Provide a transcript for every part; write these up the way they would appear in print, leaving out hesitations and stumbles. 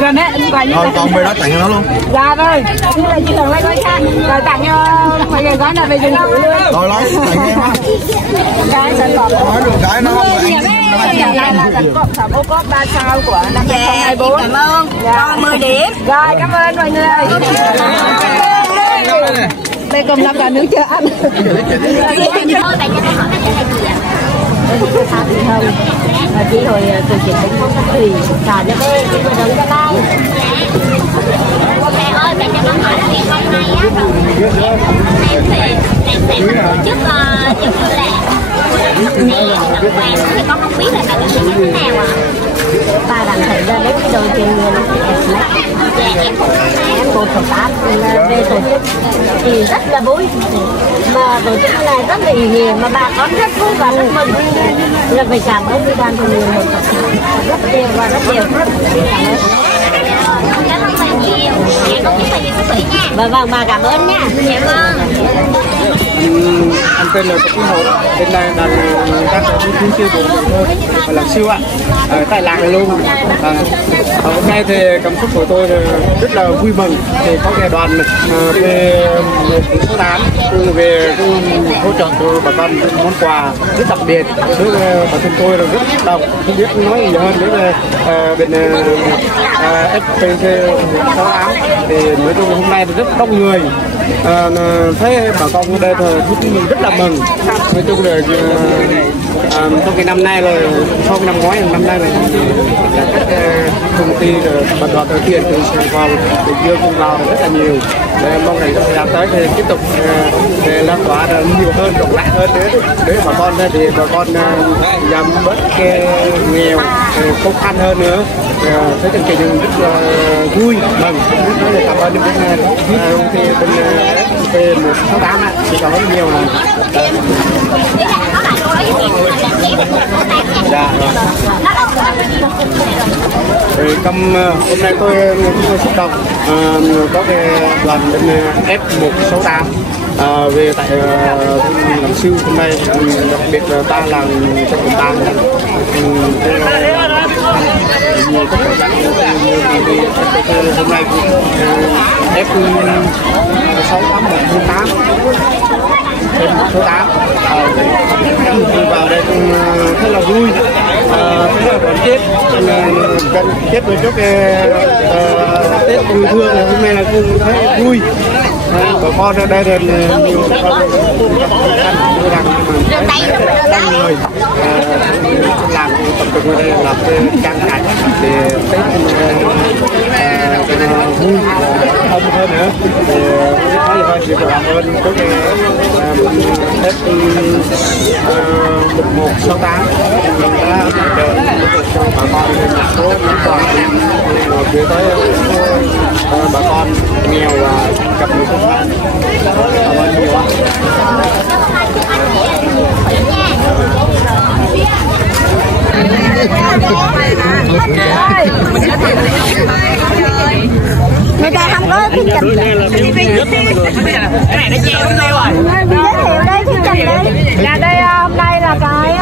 gần đấy, quà như còn bên đó tặng cho nó luôn. Dạ rồi, như là chị tưởng lấy gói khác, rồi tặng cho mọi người gói là về dừng thử luôn. Rồi lấy tặng cho em á. Cái sản phẩm nói được cái nó đây là sản phẩm sản ô cốp 3 sao của năm 2024. Cảm ơn. Rồi 10 điểm. Rồi cảm ơn mọi người. Đây cùng làm cả nước chưa ăn. Và chị hồi từ chuyện đến không có tùy trả cho đây chị vừa đứng ra đây. Mẹ ơi, mẹ cho con hỏi là ngày hôm nay á, em sẽ tổ chức giống như là mẹ tặng quà thì con không biết là tặng như thế nào ạ? Ta đang thấy ra đấy cái đầu tiên người nó em cô tổ tám về tổ chức thì rất là vui, mà tổ chức này rất là ý nghĩa, mà bà con rất vui và rất mừng. Là phải cảm ơn ủy ban thường vụ rất nhiều và rất nhiều. Cảm ơn bà nhiều, mẹ con chúc bà nhiều sức khỏe nha. Vâng, bà cảm ơn nha. Dạ vâng. Anh tên là Trần Quý Hậu, bên này là các chuyên sư của chúng tôi và làm siêu ạ ở tại làng này luôn. Hôm nay thì cảm xúc của tôi rất là vui mừng thì có cái đoàn về số 8 về hỗ trợ cho bà con món quà rất đặc biệt đối với bản thân tôi là rất xúc động, không biết nói gì hơn đối với bên FPC 68 thì nói chung hôm nay rất đông người. Thấy bà con ở đây thì rất là mừng. Nói chung là trong cái năm nay là sau cái năm ngoái, năm nay là các công ty tập đoàn đầu tiên từ Sài Gòn thì đưa công vào rất là nhiều. Để mong ngày trong thời gian tới thì tiếp tục để lan tỏa nhiều hơn, rộng rãi hơn để bà con thì bà con giảm bớt cái nghèo, khó khăn hơn nữa. Thấy chương trình rất là vui, mừng, rất là cảm ơn những cái công ty bên P168 thì cảm ơn nhiều này. Dạ. Hôm nay tôi xúc động có cái đoàn bên F168 về tại làm siêu hôm nay, đặc biệt là ta làm cho cộng tam nhiều các hôm nay F68108 số 8 vào đây cũng rất là vui, rất là đoàn kết, gần kết với chúc Tết yêu thương là hôm nay là cũng thấy vui. Bà con ở đây là nhiều con đang người làm tập trung ở đây làm trang trại để Tết vui hơn nữa. Thì nói gì thôi chỉ cảm ơn có cái Tết 1168 đã hỗ trợ cho bà con một số món quà gửi tới bà con nghèo và gặp nhiều khó khăn. Cảm ơn nhiều. Người ta không có cái chụp cái này nó treo đúng đâu rồi. Giới thiệu đây cái chụp đây. Là đây hôm nay là cái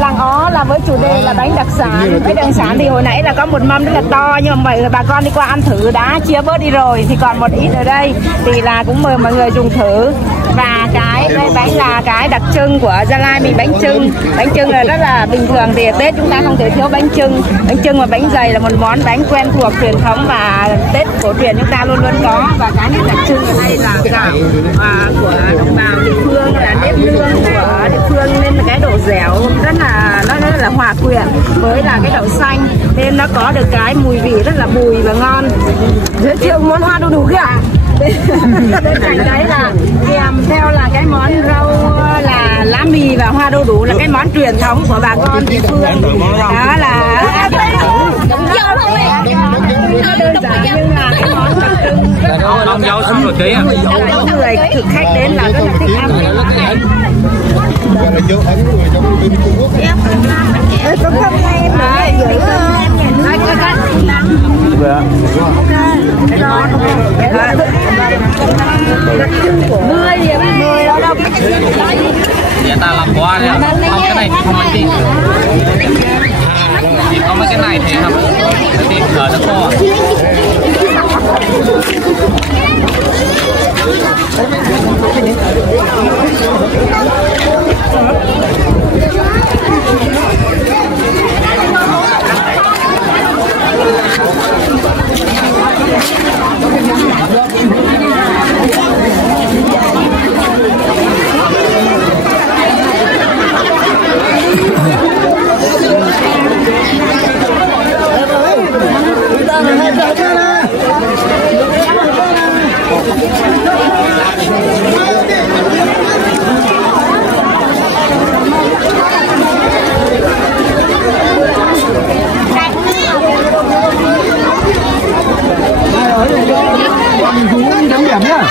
làng ó là với chủ đề là bánh đặc sản. Bánh đặc sản thì hồi nãy là có một mâm rất là to, nhưng mà bà con đi qua ăn thử đã chia bớt đi rồi thì còn một ít ở đây thì là cũng mời mọi người dùng thử. Và cái đây bánh là cái đặc trưng của Gia Lai mình, bánh trưng là rất là bình thường, thì Tết chúng ta không thể thiếu bánh trưng và bánh dày là một món bánh quen thuộc truyền thống và Tết cổ truyền chúng ta luôn luôn có. Và cái nét đặc trưng ở đây là gạo của đồng bào địa phương, là nếp nương của địa phương nên là cái độ dẻo rất là hòa quyện với là cái đậu xanh nên nó có được cái mùi vị rất là bùi và ngon. Giới thiệu món hoa đu đủ kìa. Bên cạnh đấy là kèm theo là cái món rau là lá mì và hoa đu đủ là cái món truyền thống của bà con địa phương. Đó là đơn giản nhưng là cái món đặc trưng. Ông dâu xong rồi ký à? Người thực khách đến là rất là thích ăn cái món này. Có không em để giữ người đâu đâu. Dạ ta làm qua đi, không cái này không ăn gì. có mấy cái này thì không thì thợ nó khô. Chấm điểm nhá.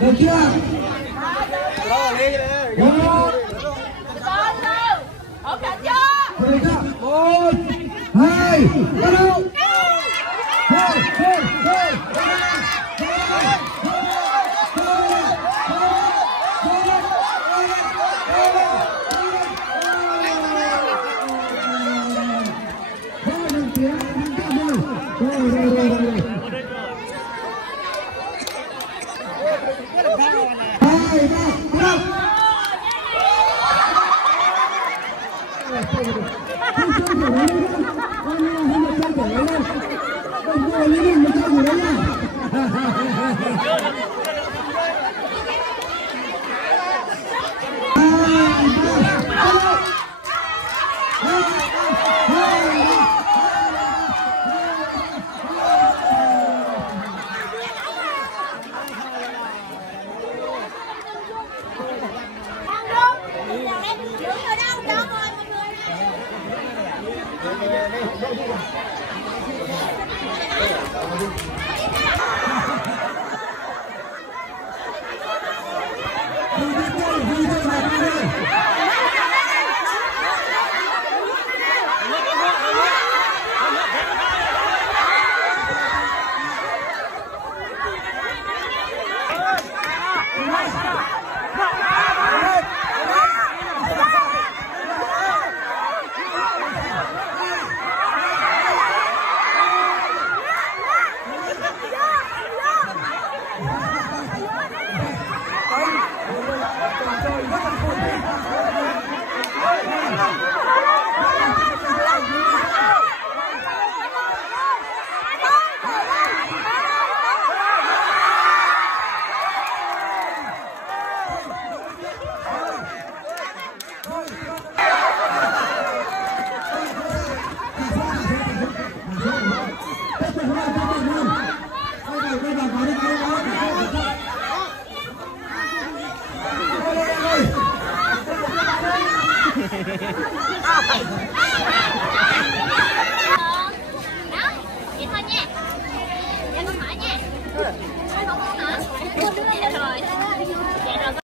Được chưa? Ổn định chưa? 1, 2, bắt đầu.